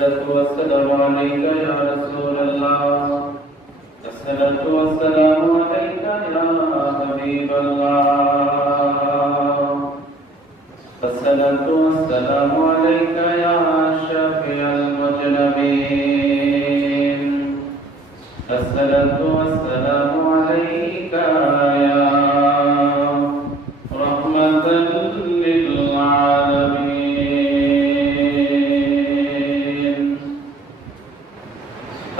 الصلاة والسلام عليك يا رسول الله الصلاة والسلام عليك يا حبيب الله الصلاة والسلام عليك يا شافع المذنبين الصلاة والسلام عليك يا رحمة للعالمين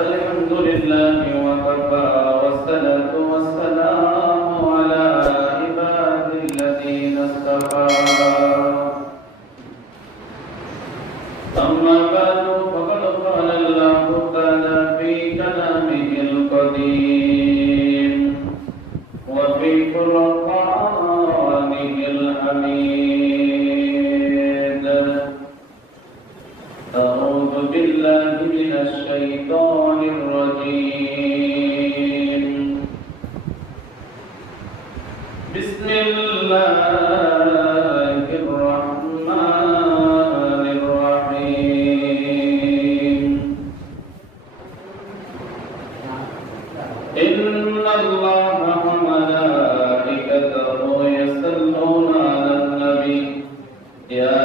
الحمد لله وكفى والصلاة والسلام على عباد الذين اصطفى أما بعد فقد قال الله تعالى في كلامه القديم وفي قرآنه الحميد أعوذ بالله من الشيطان الرجيم بسم الله الرحمن الرحيم إن الله وملائكته يصلون على النبي يا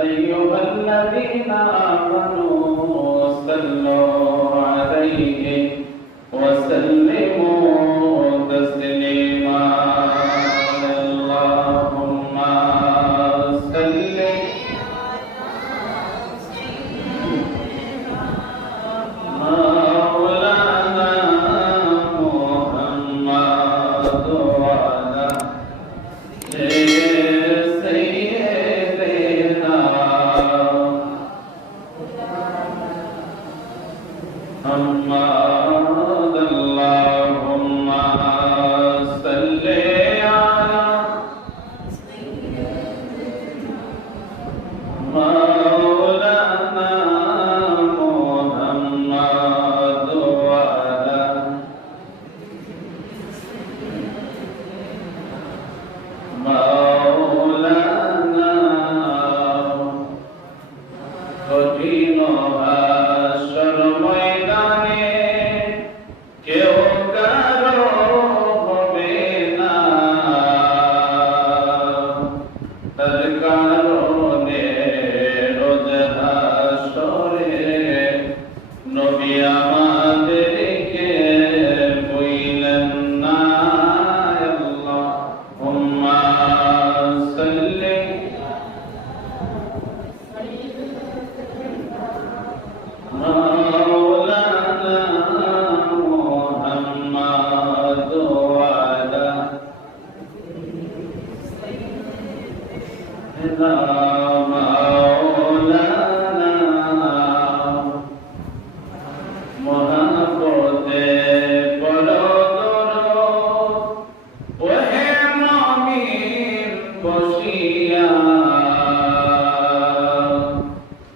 أيها الذين آمنوا صلوا عليه وسلموا تسليما اللهم صل مولانا محمد وعلى سيدنا محمد اللهم صل على مولانا محمد وعلى مولانا কঠিন হাসর ময়দানে কেউ কারো হবে না তার কারণে রোজ হাসরে নবী আমাদেরকে বইলেন না আল্লাহুম্মা সাল্লি مولانا محمد وعلى مولانا محبت পরদর ওহে মুমিন বসিয়া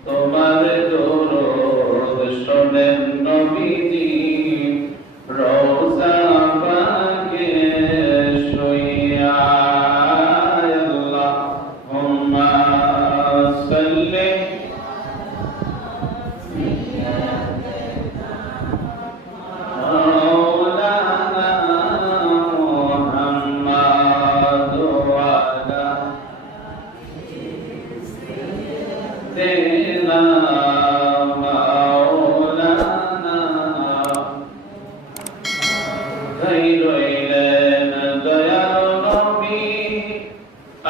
তোমার দরুদ শোনেন নবীজি রওজা পাকে শুইয়া আল্লাহুম্মা সাল্লি مولانا محمد وعلى سيدنا مولانا রইলেন দয়াল নবী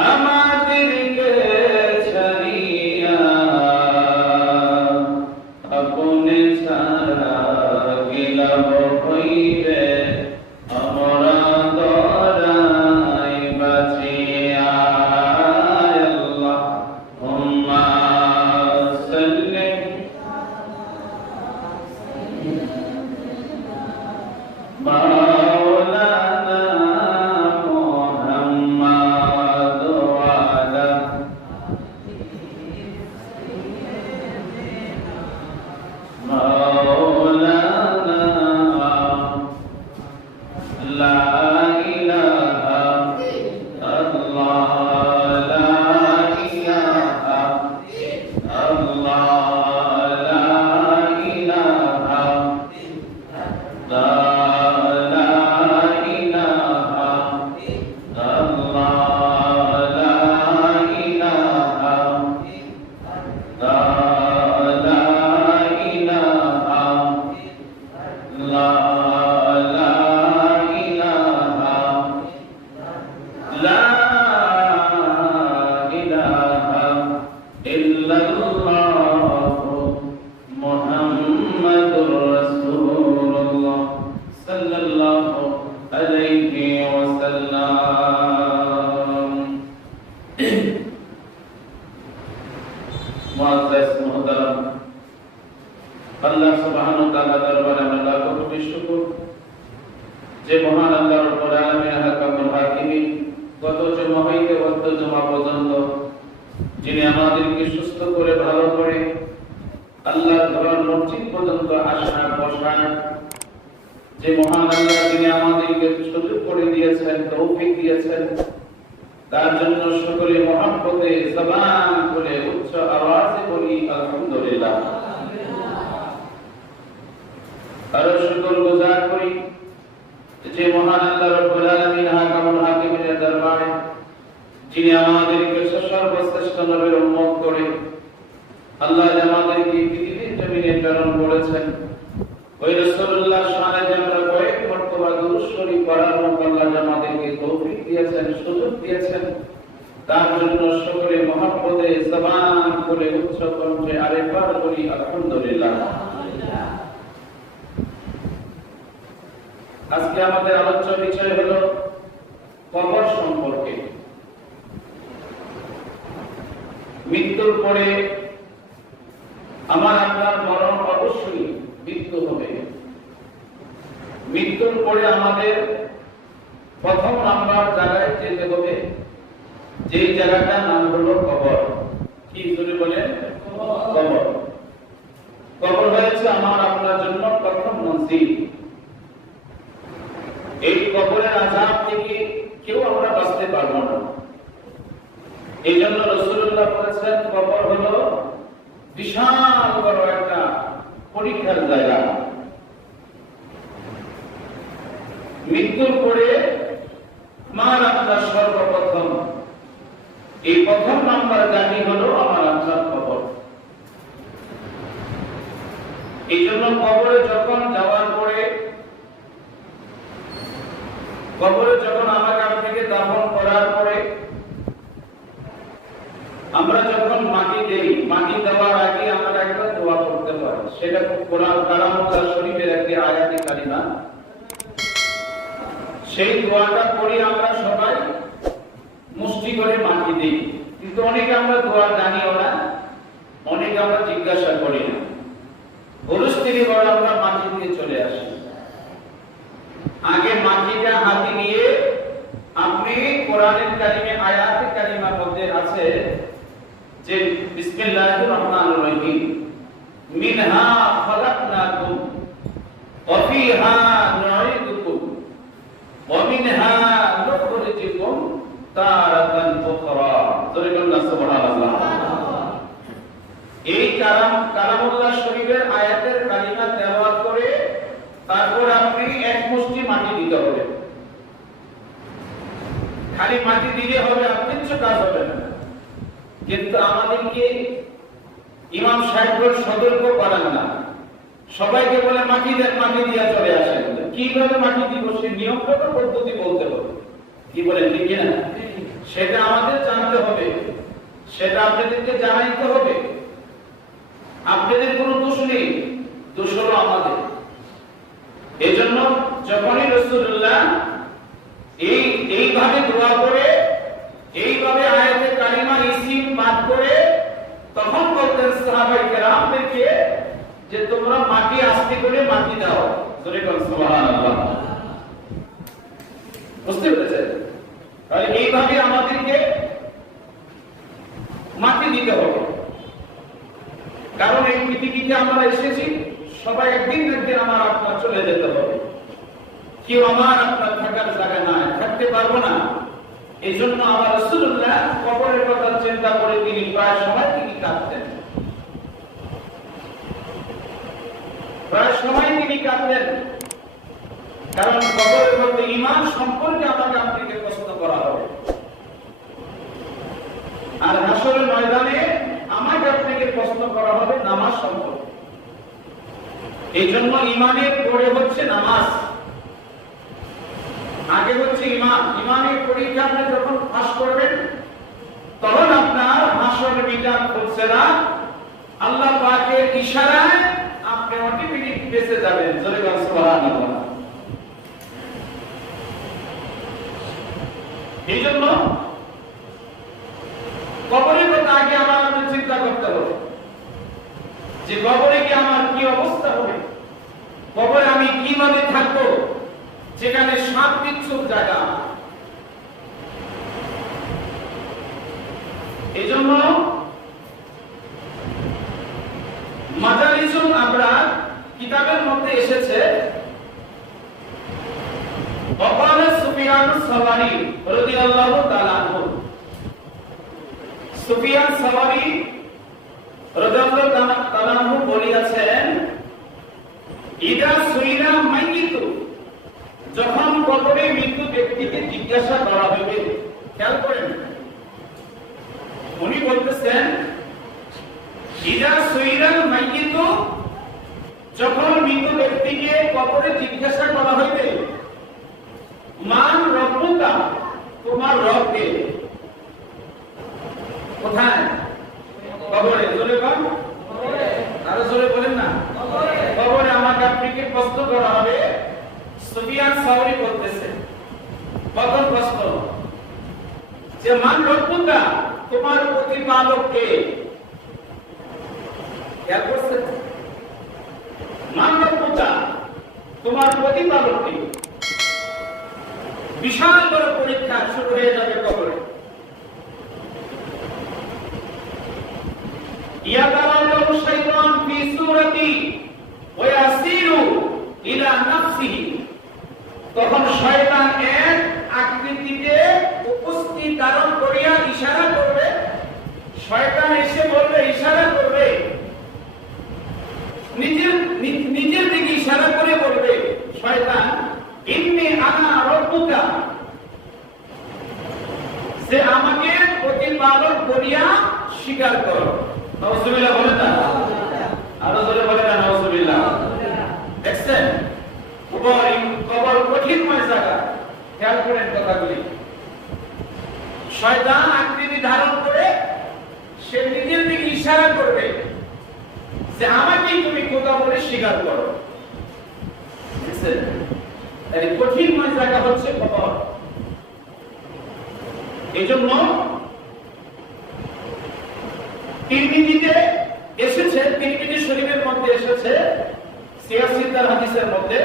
আমাদেরকে ছাড়িয়া আপনি ছাড়া গেলাম হইবে আমরা দরাই বাঁচিয়া আল্লাহুম্মা সাল্লি মুআজ্জাজ মুহতারাম, আল্লাহ সুবহানাহু ওয়া তাআলা দরবারে আমরা লাখো কোটি শুকর যে মহান আল্লাহ রাব্বুল আলামিন হাকামুল হাকিমিন গত জুমা হইতে গত জুমা পর্যন্ত যিনি আমাদেরকে সুস্থ করে ভালো করে আল্লাহর ঘর মসজিদ পর্যন্ত আসা বসা, যে মহান আল্লাহ যিনি আমাদেরকে সুযোগ করে দিয়েছেন, তৌফিক দিয়েছেন, তার জন্য সকলে মহব্বতে জবান খুলে উচ্চ আওয়াজে বলি আলহামদুলিল্লাহ। আর শুকর গুজার করি যে মহান আল্লাহ রাব্বুল আলামিন হাকামুল হাকিমের দরবারে যিনি আমাদেরকে সর্বশ্রেষ্ঠ নবীর উম্মত করে আল্লাহ আমাদেরকে পৃথিবীর জমিনে প্রেরণ করেছেন। ওই রাসূলুল্লাহ সাল্লাল্লাহু আলাইহি ওয়াসাল্লাম কয়েক মর্তবা দুরূদ শরীফ পড়ার মতো আল্লাহ আমাদেরকে তৌফিক দিয়েছেন, সুযোগ দিয়েছেন। তার জন্য সকলে মহব্বতে জবান খুলে উচ্চ কণ্ঠে আরেকবার বলি আলহামদুলিল্লাহ। আজকে আমাদের আলোচ্য বিষয় হলো কবর সম্পর্কে। মৃত্যুর পরে আমার আপনার মরণ অবশ্যই মৃত্যু হবে। মৃত্যুর পরে আমাদের প্রথম নাম্বার জায়গায় যেতে হবে, যেই জায়গাটার নাম হলো কবর। কি জোরে বলেন? কবর। কবর হয়েছে আমার আপনার জন্য প্রথম মঞ্জিল। এই কবরের আযাব থেকে কেউ আমরা বাঁচতে পারবো না। এই জন্য রাসূলুল্লাহ বলেছেন কবর হলো বিশাল বড় একটা পরীক্ষার জায়গা। মৃত্যুর পরে আমার আপনার সর্বপ্রথম এই প্রথম নাম্বার জানি হলো আমার আপনার কবর। এই জন্য কবরে যখন যাওয়ার পরে, কবরে যখন আমাকে আপনাকে দাফন করার পরে আমরা যখন মাটি দেই, মাটি দেওয়ার আগে আমরা একটা দোয়া করতে পারি। সেটা কোরআন কালামুল্লাহ শরীফের একটি আয়াতে কারিমা। সেই দোয়াটা করি আমরা সবাই মুষ্টি করে মাটি দিই, কিন্তু অনেকে আমরা দোয়া জানিও না, অনেকে আমরা জিজ্ঞাসা করি না। পরিস্থিতি বড় আমরা মাটি দিয়ে চলে আসি। আগে মাটিটা হাতে নিয়ে আপনি কোরআনের কারিমে আয়াতে কারিমার মধ্যে আছে যে বিসমিল্লাহির রহমানির রহিম, মিনহা খালাকনাকুম ওয়া ফিহা নুঈদুকুম ওয়া মিনহা নুখরিজুকুম তারাতান উখরা। সুবহানাল্লাহ। এই কালামুল্লাহ শরীফের আয়াতের কালিমা তেলাওয়াত করে তারপর আপনি এক মুষ্টি মাটি দিতে হবে। খালি মাটি দিলে হবে, আর কিছু কাজ হবে না। কিন্তু আমাদেরকে ইমাম সাহেবগণ সতর্ক করেন না, সবাইকে বলে মাটি দেন, মাটি দিয়ে চলে আসেন। কিভাবে মাটি দিব সে নিয়মগত পদ্ধতি বলতে হবে। কি বলেন, ঠিক না? সেটা আমাদের জানতে হবে, সেটা আপনাদেরকে জানাইতে হবে। আপনাদের কোনো দোষ নেই, দোষ হলো আমাদের। এই জন্য যখনই রাসূলুল্লাহ এইভাবে দোয়া করে, এইভাবে আয়াতে কারিমা ইসিম পাঠ করে, তখন বলতেন সাহাবায়ে কেরামদেরকে যে তোমরা মাটি আস্তে করে মাটি দাও। জোরে বলুন সুবহানাল্লাহ। বুঝতে পেরেছেন? তাহলে এইভাবে আমাদেরকে মাটি দিতে হবে। কারণ এই পৃথিবীতে আমরা এসেছি, সবাই একদিন একদিন আমার আপনার চলে যেতে হবে। কেউ আমার আপনার থাকার জায়গা নাই, থাকতে পারবো না। এই জন্য আমার রাসূলুল্লাহ কবরের কথা চিন্তা করে তিনি প্রায় সময় তিনি কাঁদতেন, প্রায় সময় তিনি কাঁদতেন। কারণ কবরের মধ্যে ঈমান সম্পর্কে আমাকে আপনাকে প্রশ্ন করা হবে, আর হাসরের ময়দানে আমাকে আপনাকে প্রশ্ন করা হবে নামাজ সম্পর্কে। এই জন্য ঈমানের পরে হচ্ছে নামাজ, আগে হচ্ছে ঈমান। ঈমানের পরীক্ষা আপনি যখন পাস করবেন তখন আপনার হাসর মিজান খুলছে না, আল্লাহ পাকের ইশারায় আপনি অটোমেটিক বেঁচে যাবেন। জোরে বলুন সুবহানাল্লাহ। এই জন্য কবরের কথা আগে আমার চিন্তা করতে হবে। যে কবরে কি আমার কি অবস্থা হবে, কবরে আমি কিভাবে থাকবো, যেখানে সাপ বিচ্ছুর জায়গা। এজন্য মাজালিসুল আবরার কিতাবের মধ্যে এসেছে, وقال سفيان الثوري رضي الله تعالى عنه, সুফিয়ান সাওয়ারি রাদিয়াল্লাহু তাআলা আনহু বলেছেন, ইদা সুইলা মাইয়িত, যখন কবরে মৃত ব্যক্তিকে জিজ্ঞাসা করা হবে। খেয়াল করেন, উনি বলতেছেন ইদা সুইলা মাইয়িত, যখন মৃত ব্যক্তিকে কবরে জিজ্ঞাসা করা হবে, মান রব্বুকা, তোমার রব কে? কোথায়? কবরে। জোরে বল, আরো জোরে বলেন না। কবরে আমাকে আপনাকে প্রশ্ন করা হবে। সুফিয়ান সাওরি বলতেছে, প্রথম প্রশ্ন যে মান রব্বুকা, তোমার প্রতিপালক কে? খেয়াল করছেন? মান রব্বুকা, তোমার প্রতিপালক কে? বিশাল বড় পরীক্ষা শুরু হয়ে যাবে কবরে। ইয়াতারাল্লাহু শাইতান ফি সূরাতি ওয়া ইয়াসিরু ইলা নাফসিহি, তখন শয়তান এক আকৃতিতে উপস্থিত ধারণ করিয়া ইশারা করবে। শয়তান এসে বলবে, ইশারা করবে, নিজের দিকে ইশারা করে বলবে শয়তান, ইন্নী আনা রব্বুকা, সে আমাকে প্রতিপালক বলিয়া স্বীকার করো। নাউজুবিল্লাহ বলেন না, আরো জোরে বলেন না নাউজুবিল্লাহ। দেখছেন কবর কঠিনময় জায়গা। খেয়াল করেন কথাগুলি। শয়তান আকৃতি ধারণ করে সে নিজের দিকে ইশারা করবে যে আমাকেই তুমি খোদা বলে স্বীকার করো। দেখছেন, এই কঠিনময় জায়গা হচ্ছে কবর। এজন্য তিরমিজিতে এসেছে, তিরমিজি শরীফের মধ্যে এসেছে, সিয়াসিদার হাদিসের মধ্যে,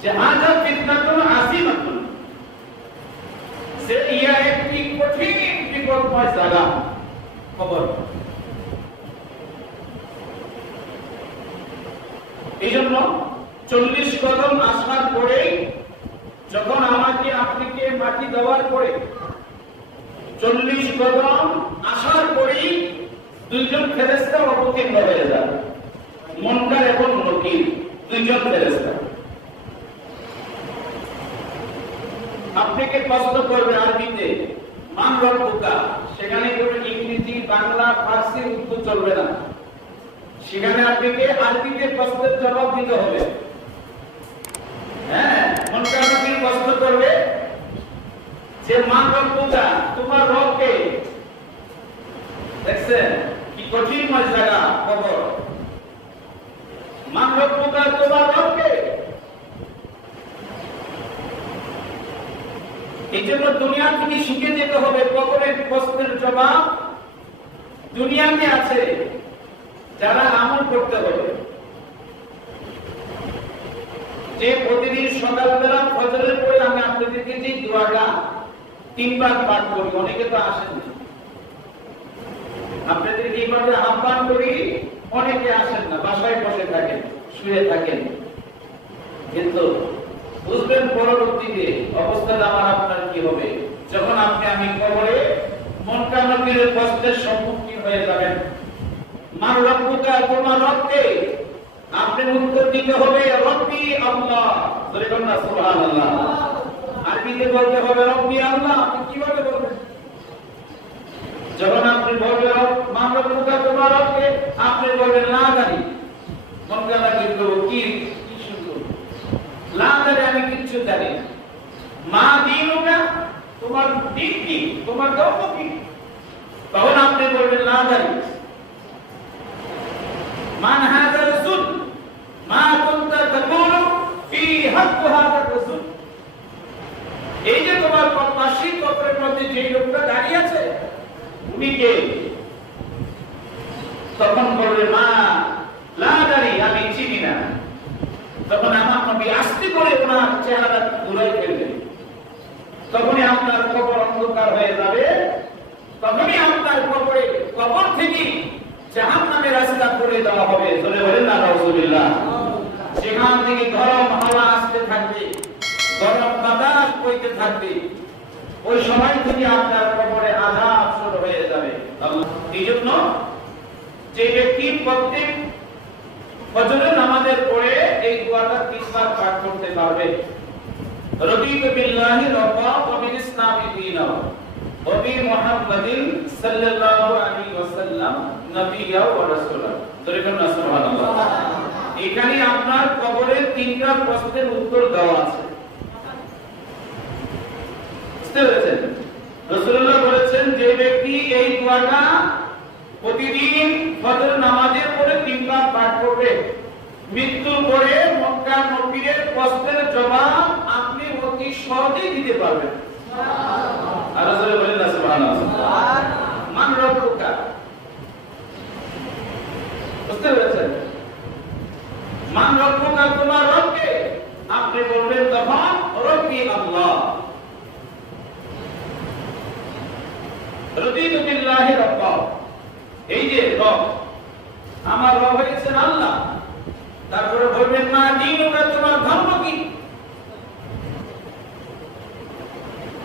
যে হাযা ফিতনাতুন আসিমাতুন, সে ইয়া একটি কঠিন বিপদময় জায়গা কবর। এইজন্য 40 কদম আসার পরে, যখন আমাকে আপনাকে মাটি দেওয়ার পরে 40 কদম আসার পরে দুইজন ফেরেশতা অবতীর্ণ হয়ে যাবে, মুনকার এবং নকির, দুইজন ফেরেশতা আপনাকে প্রশ্ন করবে আরবিতে, মান রব্বুকা। সেখানে কোনো ইংরেজি, বাংলা, ফার্সি উত্তর চলবে না। সেখানে আপনাকে আরবিতে প্রশ্নের জবাব দিতে হবে। হ্যাঁ, মুনকার নকির প্রশ্ন করবে যে মান রব্বুকা, তোমার রব কে? দেখছেন কি কঠিন জায়গা কবর। মান রব্বুকা, তোমার রব কে? এই জন্য দুনিয়া থেকে শিখে যেতে হবে কবরের প্রশ্নের জবাব দুনিয়াতে আছে, যারা আমল করতে হবে। যে প্রতিদিন সকালবেলা ফজরের পরে আমি আপনাদেরকে যে দোয়াটা 3 বার পাঠ করি, অনেকে তো আসেন না। আপনাদের এইভাবে আহ্বান করি, অনেকে আসেন না, বাসায় বসে থাকেন, শুয়ে থাকেন। কিন্তু বুঝবেন পরবর্তীতে অবস্থাটা আমার আপনার কি হবে, যখন আমি কবরে মুনকার নকিরের প্রশ্নের সম্মুখীন হয়ে যাবেন। মান রব্বুকা, তোমার রব কে? আপনি উত্তর দিতে হবে রব্বি আল্লাহ। জোরে বলুন না সুবহানাল্লাহ। আরবিতে বলতে হবে রব্বি আল্লাহ। আপনি কিভাবে বলবেন? যখন আপনি বলবেন মান রব্বুকা, তোমার রব কে, আপনি বলবেন লা জানি। মুনকার নকির তো কি শুনতো, লা জানি, আমি কিচ্ছু জানি না। মা দীনুকা, তোমার দিন কি, তোমার ধর্ম কি? তখন আপনি বলবেন লা জানি। মান হাযা রাসূল, মা কুনতা তাকুলু ফি হাক্ক হাযা রাসূল, এই যে তোমার পাশের কবরের মধ্যে যে লোকটা দাঁড়িয়ে আছে, উনি কে? তখন বলবে মা পরিষ্কার হয়ে যাবে, তখনই আপনার কবর থেকে জাহান্নামের রাস্তা করে দেওয়া হবে। চলে বলেন না রাসূলুল্লাহ। সেখান থেকে গরম হাওয়া আসতে থাকবে, গরম বাতাস বইতে থাকবে, ওই সময় থেকে আপনার কবরে আযাব শুরু হয়ে যাবে। এই জন্য যে ব্যক্তি প্রত্যেক ফজরের নামাজের পরে এই দোয়াটা 3 বার পাঠ করতে পারবে, রদিতু বিল্লাহি রাব্বা ওয়া বিল ইসলামি দীনা ওয়া বি মুহাম্মাদিন সাল্লাল্লাহু আলাইহি ওয়াসাল্লাম নবিয়্যা ওয়া রাসূলা। তরিকানা সুবহানাল্লাহ। এখানে আপনার কবরে 3টা প্রশ্নের উত্তর দেওয়া আছে। বুঝতে পেরেছেন? রাসূলুল্লাহ বলেছেন যে ব্যক্তি এই দোয়াটা প্রতিদিন ফজর নামাজের পরে 3 বার পাঠ করবে, মৃত্যুর পরে মক্কা নবীর প্রশ্নের জবাব আপনি অতি সহজেই দিতে পারবেন। সুবহানাল্লাহ। আর রাসূল বলেন না সুবহানাল্লাহ। মান রব্বুকা। বুঝতে পেরেছেন? মান রব্বুকা, তোমার রব কে? আপনি বলবেন তখন রব্বি আল্লাহ। রদিতু বিল্লাহি রাব্বা, এই যে রব, আমার রব হচ্ছেন আল্লাহ। তারপরে বলবেন মা দীনুকা, তোমার ধর্ম কি?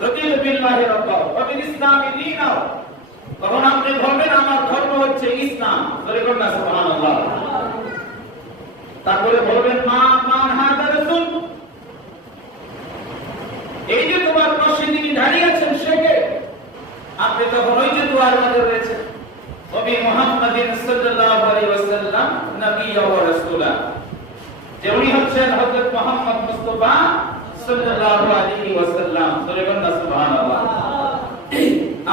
রদিতু বিল্লাহি রাব্বা ওয়া বিল ইসলামি দীনা, তখন আপনি বলবেন আমার ধর্ম হচ্ছে ইসলাম। বলুন না সুবহানাল্লাহ। তারপরে বলবেন মা মান হাদা রাসূল, এই যে তোমার পাশে যিনি দাঁড়িয়ে আছেন সে কে? আপনি তখন ওই যে দোয়ার মধ্যে রয়েছে নবী মুহাম্মদিন সাল্লাল্লাহু আলাইহি ওয়াসাল্লাম নবিয়্যা ওয়া রাসূলা, যে উনি হচ্ছেন হযরত মুহাম্মদ মুস্তাফা সাল্লাল্লাহু আলাইহি ওয়াসাল্লাম। বলুন না সুবহানাল্লাহ।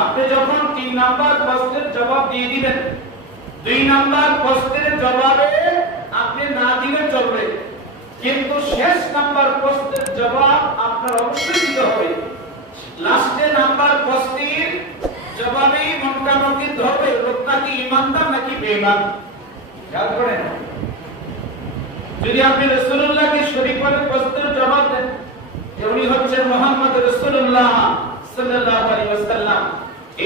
আপনি যখন 3 নাম্বার প্রশ্নের জবাব দিয়ে দিবেন, 2 নাম্বার প্রশ্নের জবাবে আপনি না দিলে চলবে, কিন্তু শেষ নাম্বার প্রশ্নের জবাব আপনার অবশ্যই দিতে হবে। লাস্টে নাম্বার প্রশ্নের জবাবে মনকামকি ধরবে লোকটা কি ঈমানদার নাকি বেঈমান। খেয়াল করেন, যদি আপনি রাসূলুল্লাহকে শরীফভাবে প্রশ্নের জবাব দেন যে উনি হচ্ছেন মুহাম্মদ রাসূলুল্লাহ সাল্লাল্লাহু আলাইহি ওয়াসাল্লাম,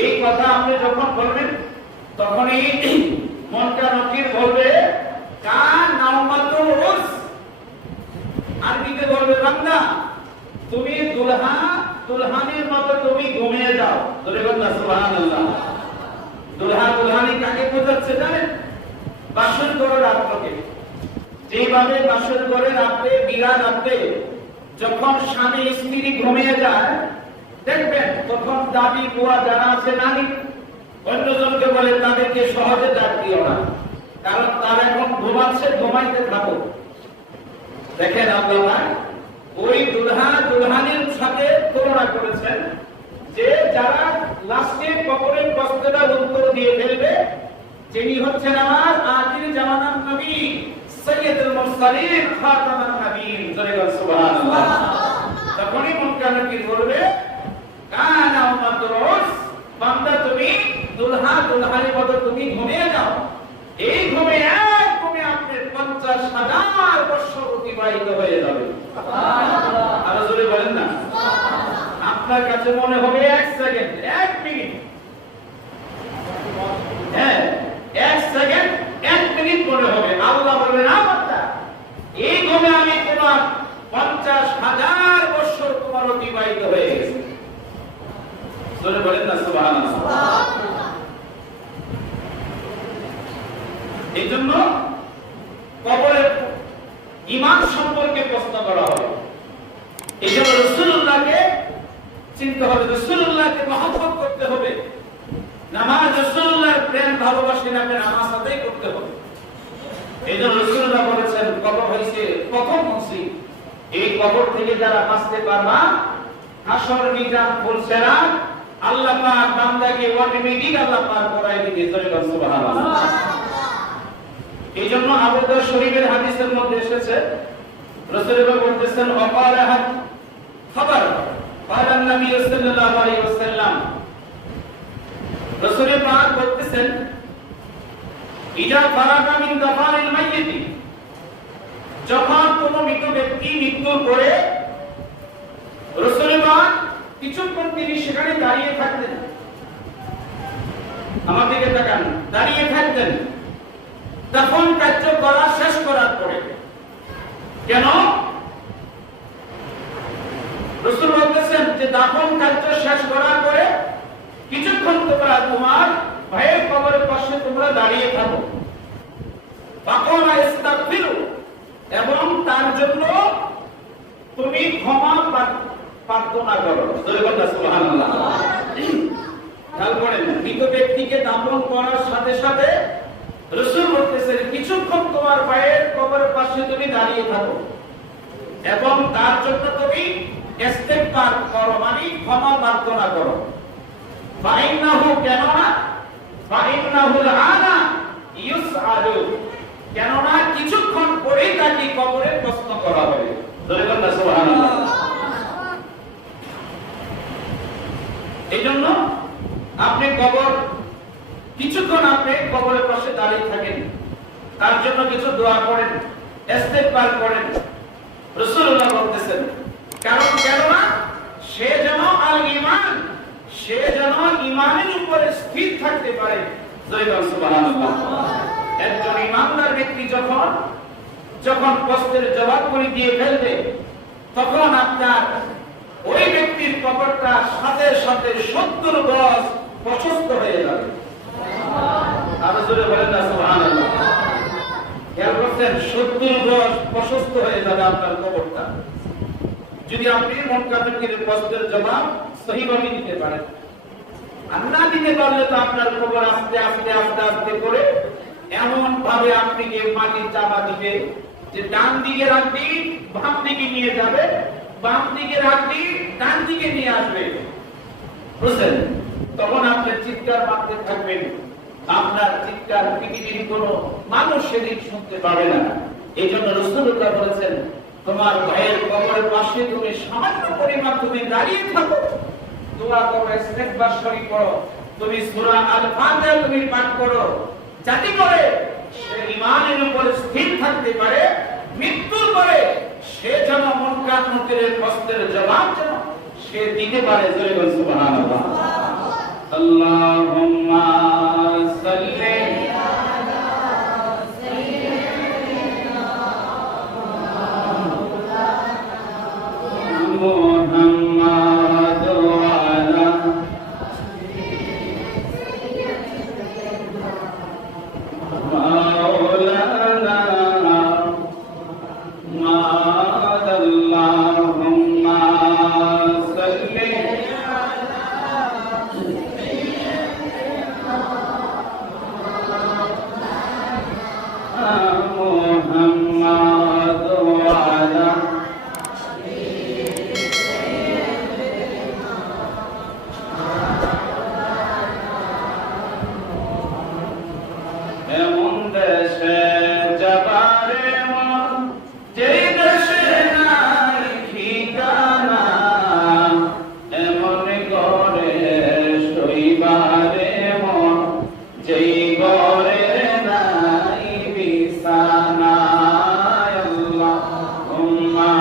এই কথা আপনি যখন বলবেন তখনই মনকামকি বলবে কান নাওমাতুল উস, আরবিতে বলবে বান্দা তুমি দুলহানের মতো তুমি ঘুমিয়ে যাও। বলুন না সুবহানাল্লাহ। দুলহানি কাকে বোঝাচ্ছে জানেন? বাসর ঘরের রাত্রকে। যেভাবে বাসর ঘরের রাতে বিরাট রাতে যখন স্বামী স্ত্রী ঘুমিয়ে যায়, দেখবেন তখন দাদি বুয়া যারা আছে নানি অন্যজনকে বলে তাদেরকে সহজে ডাক দিও না, কারণ তার এখন ঘুমাচ্ছে, ঘুমাইতে থাকো। দেখেন আল্লাহ ওই দুলহানের সাথে তুলনা করেছেন যে যারা লাস্টে কবরের প্রশ্নটা উত্তর দিয়ে ফেলবে, যিনি হচ্ছেন আমার আখির জামানার নবী সাইয়্যিদুল মুরসালিন খাতামান নবীন। সুবহানাল্লাহ। তখনই মুনকারকে বলবে কানা উম্মাতুস, বান্দা তুমি দুলহানের মতো তুমি ঘুমিয়ে যাও। এই ঘুমে এক ঘুমে আপনি 50,000 বছর অতিবাহিত হয়ে যাবে। সুবহানাল্লাহ। আর জোরে বলেন না সুবহানাল্লাহ। আপনার কাছে মনে হবে 1 সেকেন্ড, 1 মিনিট, হ্যাঁ 1 সেকেন্ড 1 মিনিট মনে হবে। আল্লাহ বলবেন না বান্দা, এই ঘুমে আমি তোমার 50,000 বছর তোমার অতিবাহিত হয়ে গেছে। জোরে বলেন না সুবহানাল্লাহ। এই জন্য কবরের ঈমান সম্পর্কে প্রশ্ন করা হবে। এই জন্য রাসূলুল্লাহকে চিনতে হবে, রাসূলুল্লাহকে মহব্বত করতে হবে। নামাজ রাসূলুল্লাহর প্রেম ভালোবাসা নামে নামাজ আদায় করতে হবে। এই জন্য রাসূলুল্লাহ বলেছেন কবর হইছে প্রথম মসজিদ। এই কবর থেকে যারা বাঁচতে পারবা, হাসর মিজান ফুলসেরাত আল্লাহ পাক বান্দাকে অটোমেটিক আল্লাহ পাক করায় দিবে। সুবহানাল্লাহ। এই জন্য আবু দাউদ শরীফের হাদিসের মধ্যে এসেছে রাসূলুল্লাহ বলতেছেন ওয়াকাল আহাদ খবর قال النبي صلى الله عليه وسلم, রাসূল পাক বলতেছেন ইজা ফারাগা মিন দাফানিল মাইয়িত, যখন কোন মৃত ব্যক্তি মৃত্যুর পরে রাসূল পাক কিছুক্ষণ তিনি সেখানে দাঁড়িয়ে থাকতেন, আমার দিকে তাকান, দাঁড়িয়ে থাকতেন দাফন কার্য করা শেষ করার পরে। কেন? রাসূল বলতেছেন যে দাফন কার্য শেষ করার পরে কিছুক্ষণ তোমরা তোমার ভাইয়ের কবরের পাশে তোমরা দাঁড়িয়ে থাকো, ফাকুলা ইস্তাগফিরু, এবং তার জন্য তুমি ক্ষমা প্রার্থনা করো। সুবহানাল্লাহ। খেয়াল করেন, মৃত ব্যক্তিকে দাফন করার সাথে সাথে রাসূল বলতেছেন কিছুক্ষণ তোমার ভাইয়ের কবরের পাশে তুমি দাঁড়িয়ে থাকো এবং তার জন্য তুমি ইস্তিগফার করো, মানে ক্ষমা প্রার্থনা করো। ফাইন্নাহু, কেননা ফাইন্নাহু আনা ইউসআলু, কেননা কিছুক্ষণ পরেই তাকে কবরে প্রশ্ন করা হবে। সুবহানাল্লাহ। এইজন্য আপনি কিছুক্ষণ আপনি কবরের পাশে দাঁড়িয়ে থাকেন, তার জন্য কিছু দোয়া করেন, ইস্তিগফার করেন। রাসূলুল্লাহ বলতেছেন কারণ কেননা সে যেন আল ঈমান, সে যেন ঈমানের উপরে স্থির থাকতে পারে। সুবহানাল্লাহ। একজন ঈমানদার ব্যক্তি যখন প্রশ্নের জবাব করে দিয়ে ফেলবে, তখন আপনার ওই ব্যক্তির কবরটা সাথে সাথে 70 গজ প্রশস্ত হয়ে যাবে। আরো জোরে বলেন না সুবহানাল্লাহ। খেয়াল করছেন, 70 গজ প্রশস্ত হয়ে যাবে আপনার কবরটা, যদি আপনি মুনকারদের প্রশ্নের জবাব সহিভাবে দিতে পারেন। আর না দিতে পারলে তো আপনার কবর আস্তে আস্তে আস্তে আস্তে করে এমন ভাবে আপনাকে মাটি চাপা দিবে যে ডান দিকে রাখবি বাম দিকে নিয়ে যাবে, বাম দিকে রাখবি ডান দিকে নিয়ে আসবে। বুঝলেন? তখন আপনি চিৎকার মারতে থাকবেন, আপনার চিৎকার পৃথিবীর কোনো মানুষ সেদিন শুনতে পাবে না। এই জন্য রাসূলুল্লাহ বলেছেন তোমার ভাইয়ের কবরের পাশে তুমি সামান্য পরিমাণ তুমি দাঁড়িয়ে থাকো, দোয়া করো, ইস্তিগফার শরীফ পড়ো, তুমি সূরা আল ফাতিহা তুমি পাঠ করো, যাতে করে সে ঈমানের উপর স্থির থাকতে পারে, মৃত্যুর পরে সে যেন মুনকার নকিরের প্রশ্নের জবাব যেন সে দিতে পারে। সুবহানাল্লাহ। আল্লাহুম্মা সাল্লি আলা সাইয়্যিদিনা মুহাম্মাদ ওয়া আলা মাওলানা মুহাম্মাদ। আল্লাহুম্মা সাল্লি মুহাম্মাদ ওয়া আলা এমন দেশে যাবারে মন, যেই দেশে নাই ঠিকানা, এমন ঘরে শোইবারে মন, যেই ঘরে নাই বিছানা। আল্লাহুম্মা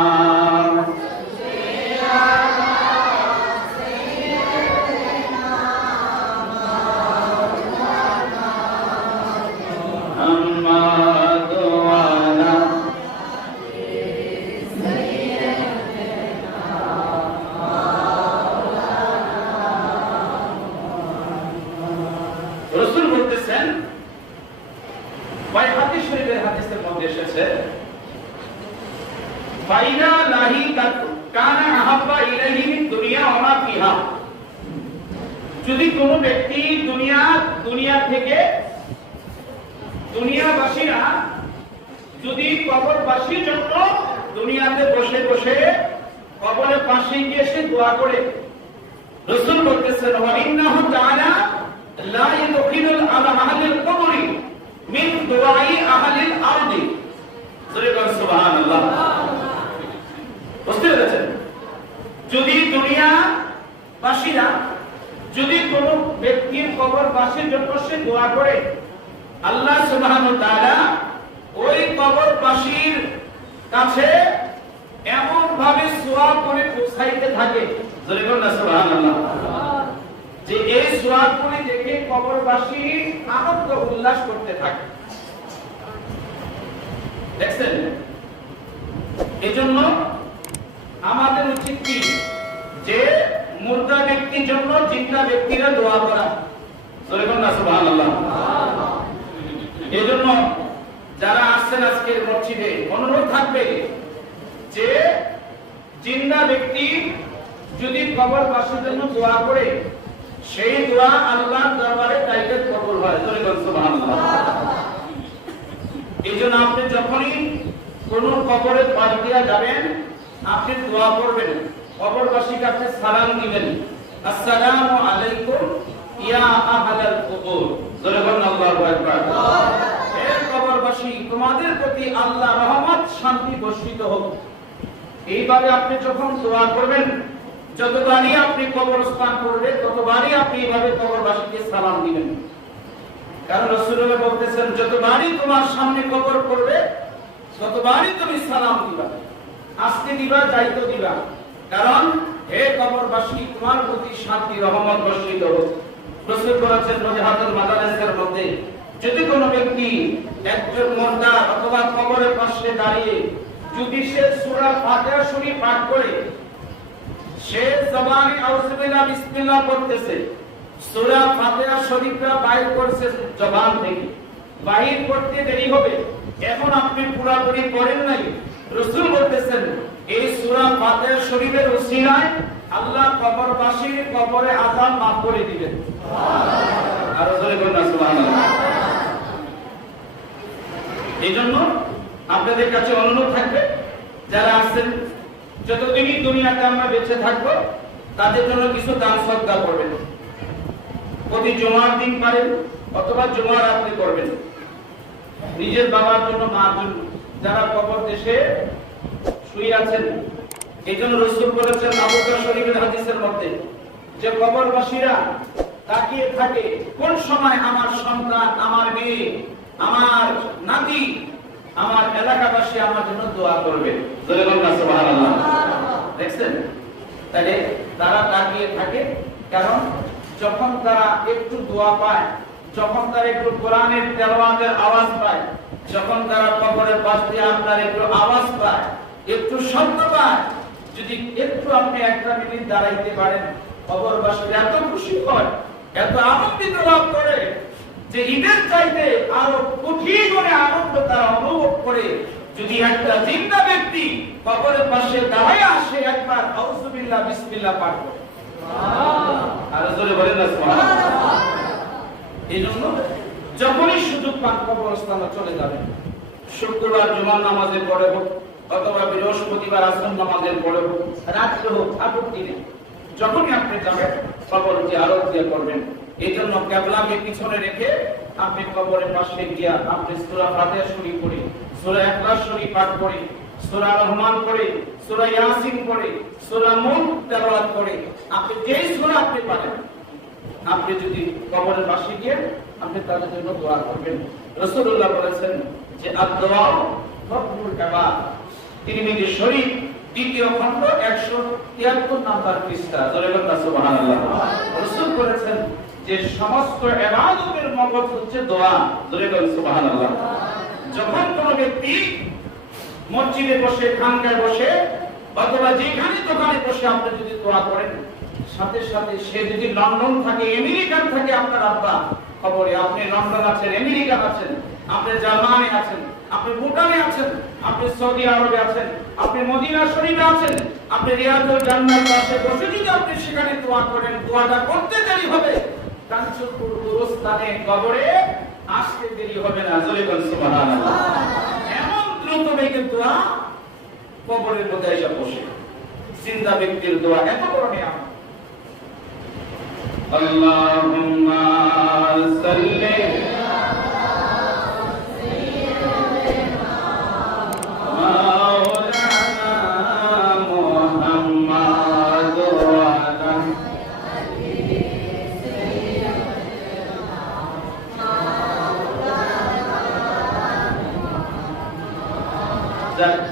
মুহাম্মাদ ওয়া আলা রাসূল বলতেছেন, বাইহাকী শরীফের হাদিসের মধ্যে এসেছে, ফাইনা লাহি কানা আহাব্বা ইলাইহি মিন দুনিয়া ওয়া মা ফিহা, যদি কোনো ব্যক্তি দুনিয়া থেকে দুনিয়াবাসীরা যদি কবরবাসীর জন্য দুনিয়াতে বসে বসে কবরের পাশে গিয়ে সে দোয়া করে, রাসূল বলতেছেন ওয়া ইন্নাহু তাআলা লা ইউদখিলুল আলা আহলিল কবরি মিন দুআই আহলিল আরদি। সুবহানাল্লাহ। বুঝতে পেরেছেন? যদি দুনিয়াবাসীরা যদি কোনো ব্যক্তির কবরবাসীর জন্য সে দোয়া করে, আল্লাহ সুবহানাহু ওয়া তাআলা ওই কবরবাসীর কাছে এমন ভাবে সওয়াব করে পৌঁছাইতে থাকে জোরে বলুন না সুবহানাল্লাহ। যে এই সুরাতগুলি দেখে কবরবাসী আনন্দ উল্লাস করতে থাকে। দেখছেন, এজন্য আমাদের উচিত কি যে মুর্দা ব্যক্তির জন্য জিন্দা ব্যক্তিরা দোয়া করা। জোরে বলুন না সুবহানাল্লাহ। এজন্য যারা আসছেন আজকের মসজিদে অনুরোধ থাকবে যে জিন্দা ব্যক্তি যদি কবরবাসীর জন্য দোয়া করে সেই দোয়া আল্লাহর দরবারে ডাইরেক্ট কবুল হয়। জোরে বলুন সুবহানাল্লাহ। এইজন্য আপনি যখনই কোন কবরে পাশ দিয়া যাবেন আপনি দোয়া করবেন, কবরবাসীকে আপনি সালাম দিবেন, আসসালামু আলাইকুম ইয়া আহলাল কুবুর। জোরে বলুন আল্লাহু আকবার। হে কবরবাসী, তোমাদের প্রতি আল্লাহর রহমত শান্তি বর্ষিত হোক। এইভাবে আপনি যখন দোয়া করবেন, যতবারই আপনি কবরস্থান করবেন ততবারই আপনি এইভাবে কবরবাসীকে সালাম দিবেন। কারণ রাসূলুল্লাহ বলতেছেন, যতবারই তোমার সামনে কবর করবে ততবারই তুমি সালাম দিবা, আসতে দিবা, যাইতে দিবা। কারণ হে কবরবাসী, তোমার প্রতি শান্তি রহমত বর্ষিত হোক। রাসূল বলেছেন রওজাতুল মাদারিসের মধ্যে, যদি কোনো ব্যক্তি একজন মুর্দা অথবা কবরের পাশে দাঁড়িয়ে যদি সে সূরা ফাতিহা শরীফ পাঠ করে, সে জবানে আউযুবিল্লাহ বিসমিল্লাহ পড়তেছে, সূরা ফাতিহা শরীফটা বাইর করছে জবান থেকে, বাইর করতে দেরি হবে, এখন আপনি পুরোপুরি পড়েন নাই, রাসূল বলতেছেন এই সূরা ফাতিহা শরীফের উসিলায় আল্লাহ কবরবাসীর কবরে আযাব মাফ করে দিবেন। সুবহানাল্লাহ। আর জোরে বলুন না সুবহানাল্লাহ। এইজন্য আপনাদের কাছে অনুরোধ থাকবে, যারা আছেন যতদিনই দুনিয়াতে আমরা বেঁচে থাকবো তাদের জন্য কিছু দান সদকা করবেন। প্রতি জুমার দিন পারেন অথবা জুমার রাতে করবেন, নিজের বাবার জন্য, মার জন্য, যারা কবর দেশে শুয়ে আছেন। এইজন্য রাসূল বলেছেন আবু দাউদ শরীফের হাদিসের মধ্যে যে কবরবাসীরা তাকিয়ে থাকে কোন সময় আমার সন্তান, আমার মেয়ে, আমার নাতি, আমার এলাকাবাসী আমার জন্য দোয়া করবে। জোরে বলুন সুবহানাল্লাহ। দেখছেন, তাহলে তারা তাকিয়ে থাকে, কারণ যখন তারা একটু দোয়া পায়, যখন তারা একটু কোরআনের তেলাওয়াতের আওয়াজ পায়, যখন তারা কবরের পাশ দিয়ে আপনার একটু আওয়াজ পায়, একটু শব্দ পায়, যদি একটু আপনি একটা মিনিট দাঁড়াইতে পারেন, কবরবাসী এত খুশি হয়, এত আনন্দিত লাভ করে যে ঈদের চাইতে আরো কোটি গুণে আনন্দ তারা অনুভব করে। যদি একটা জিন্দা ব্যক্তি কবরের পাশে দাঁড়ায় আসে, একবার আউযুবিল্লাহ বিসমিল্লাহ পাঠ করে, সুবহানাল্লাহ। আর জোরে বলেন না সুবহানাল্লাহ। এইজন্য যখনই সুযোগ পান কবরস্থানে চলে যাবেন, শুক্রবার জুমার নামাজের পরে হোক অথবা বৃহস্পতিবার আসর নামাজের পরে হোক, রাত্রে হোক, আপত্তি নেই, যখনই আপনি যাবেন কবর জিয়ারত দিয়ে করবেন। এইজন্য কিবলাকে পিছনে রেখে আপনি কবরের পাশে গিয়া আপনি সূরা ফাতিহা শরীফ পড়ে, সূরা ইখলাস শরীফ পাঠ করে, সূরা রহমান পড়ে, সূরা ইয়াসিন পড়ে, সূরা মুলক তেলাওয়াত করে, আপনি যেই সূরা আপনি পারেন, আপনি যদি কবরের পাশে গিয়ে আপনি তাদের জন্য দোয়া করবেন। রাসূলুল্লাহ বলেছেন যে আদ-দুআ মাকবুল ইবাদ। তিরমিজি শরীফ দ্বিতীয় খণ্ড 173 নাম্বার পৃষ্ঠা। জোরে বলুন সুবহানাল্লাহ। রাসূল বলেছেন যে সমস্ত ইবাদতের মগজ হচ্ছে দোয়া। জোরে বলুন সুবহানাল্লাহ। যখন কোন ব্যক্তি মসজিদে বসে, খানকায় বসে অথবা যেখানে দোকানে বসে আপনি যদি দোয়া করেন, সাথে সাথে সে যদি লন্ডন থাকে, আমেরিকান থাকে, আপনার আব্বা খবরে আপনি লন্ডন আছেন, আমেরিকা আছেন, আপনি জার্মানি আছেন, আপনি ভুটানে আছেন, আপনি সৌদি আরবে আছেন, আপনি মদিনা শরীফে আছেন, আপনি রিয়াদুল জান্নাত পাশে বসে যদি আপনি সেখানে দোয়া করেন, দোয়াটা করতে দেরি হবে, কাঞ্চনপুর গুরুস্থানে কবরে আসতে দেরি হবে না। জোরে বলুন সুবহানাল্লাহ। এমন দ্রুত বেগে দোয়া কবরের মধ্যে এসে বসে, জিন্দা ব্যক্তির দোয়া এত বড় নিয়ামত। আল্লাহুম্মা সাল্লি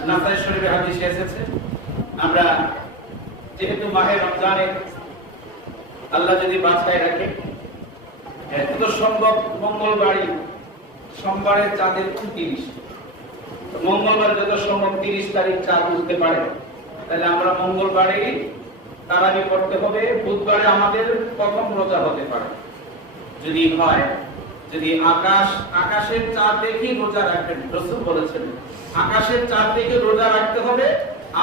নাসাই শরীফে হাদিস এসেছে, আমরা যেহেতু মাহে রমজানে আল্লাহ যদি বাঁচায় রাখে, এত সম্ভব মঙ্গলবারই, সোমবারের চাঁদের 29, মঙ্গলবার যত সম্ভব 30 তারিখ চাঁদ উঠতে পারে, তাহলে আমরা মঙ্গলবারে তারাবি পড়তে হবে। বুধবারে আমাদের প্রথম রোজা হতে পারে, যদি হয়, যদি আকাশের চাঁদ দেখে রোজা রাখবেন। রাসূল বলেছেন আকাশের চাঁদ দেখে রোজা রাখতে হবে,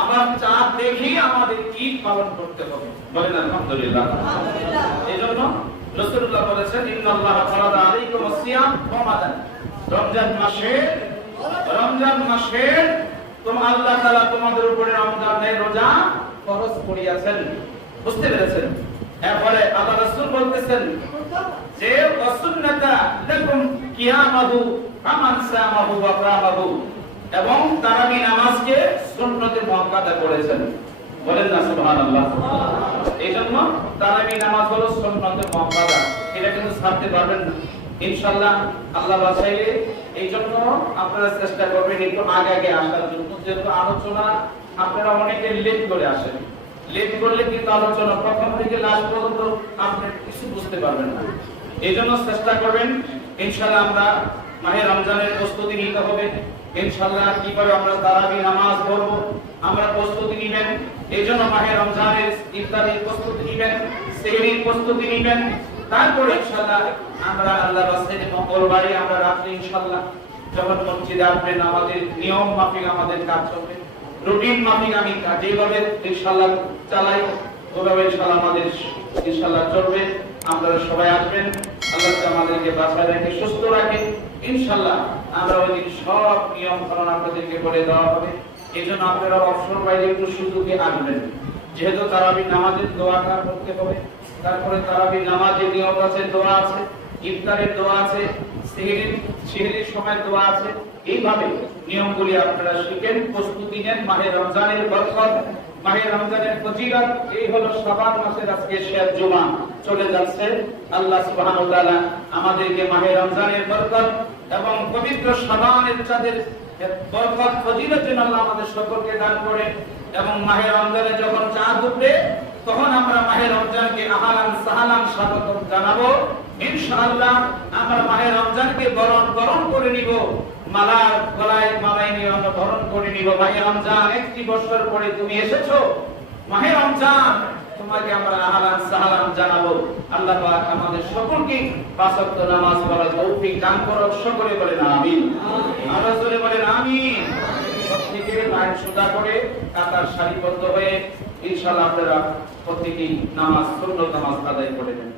আবার চাঁদ দেখেই আমাদের ঈদ পালন করতে হবে। বলেন আলহামদুলিল্লাহ। এইজন্য রাসূলুল্লাহ বলেছেন ইন্নাল্লাহা ফারাদা আলাইকুমুস সিয়াম রমাদান, রমজান মাসে আল্লাহ তাআলা তোমাদের উপরে রমজানের রোজা ফরজ করিয়াছেন। বুঝতে পেরেছেন? এরপরে আল্লাহ রাসূল বলতেছেন যে ওয়াসুন্নাতা লাকুম কিয়ামাহু ফামান সামাহু ওয়া কামাহু, এবং তারাবি নামাজকে সুন্নতে মুআক্কাদা করেছেন। বলেন না সুবহানাল্লাহ। এইজন্য তারাবি নামাজ হলো সুন্নতে মুআক্কাদা, এটা কিন্তু ছাড়তে পারবেন না ইনশাআল্লাহ আল্লাহ বাঁচাইলে। এইজন্য আপনারা চেষ্টা করবেন একটু আগে আসার জন্য, যেহেতু আলোচনা আপনারা অনেকে লেট করে আসেন। লেট করলে কিন্তু আলোচনা প্রথম থেকে লাস্ট পর্যন্ত আপনি কিছু বুঝতে পারবেন না। এইজন্য চেষ্টা করবেন ইনশাআল্লাহ। আমরা মাহে রমজানের প্রস্তুতি নিতে হবে ইনশাআল্লাহ। কিভাবে আমরা তারাবি নামাজ পড়ব আমরা প্রস্তুতি নেবেন। এইজন্য মাহে রমজানের ইফতারের প্রস্তুতি নেবেন, সেহরির প্রস্তুতি নেবেন। তারপরে ইনশাআল্লাহ আমরা আল্লাহ বাসাইলে মঙ্গলবারে আমরা রাত্রে ইনশাআল্লাহ যখন মসজিদে আসবেন, আমাদের নিয়ম মাফিক আমাদের কাজ চলবে, রুটিন মাফিক আমি যেভাবে ইনশাআল্লাহ চালাই ওভাবে ইনশাআল্লাহ আমাদের ইনশাআল্লাহ চলবে। আপনারা সবাই আসবেন, আল্লাহ আমাদেরকে বাঁচায় রাখে, সুস্থ রাখে ইনশাআল্লাহ। আমরা ওই দিন সব নিয়ম কানুন আপনাদেরকে বলে দেওয়া হবে। এইজন্য আপনারা অবসর পাইলে একটু সুযোগে আসবেন, যেহেতু তারাবি নামাজের দোয়াটা করতে হবে। তারপরে তারাবি নামাজের নিয়ম আছে, দোয়া আছে, ইফতারের দোয়া আছে, সেহরির সময় দোয়া আছে। এইভাবে নিয়মগুলি আপনারা শিখেন, প্রস্তুতি নেন। মাহে রমজানের বরকত, মাহে রমজানের ফজিলত, এই হলো শাবান মাসের আজকে শেষ জুমা চলে যাচ্ছে। আল্লাহ সুবহানাহু ওয়া তাআলা আমাদেরকে মাহে রমজানের বরকত এবং পবিত্র শাবানের চাঁদের বরকত ফজিলত যেন আল্লাহ আমাদের সকলকে দান করে। এবং মাহে রমজানে যখন চাঁদ উঠবে তখন আমরা মাহে রমজানকে আহলান সাহলান স্বাগত জানাবো ইনশাআল্লাহ। আমরা মাহে রমজানকে বরণ করে নিব, মালার গলায় মালাই নিয়ে আমরা বরণ করে নিব। মাহে রমজান, একটি বছর পরে তুমি এসেছো, মাহে রমজান তোমাকে আমরা আহলান সাহলান জানাবো। আল্লাহ পাক আমাদের সকলকে পাঁচ ওয়াক্ত নামাজ পড়ার তৌফিক দান করুন। সকলে বলেন আমিন। আর রাসূলে বলেন আমিন। প্রত্যেকে লাইন সোজা করে কাতার সারিবদ্ধ হয়ে ইনশাআল্লাহ আপনারা প্রত্যেকেই নামাজ, সুন্নত নামাজ আদায় করে নেবেন।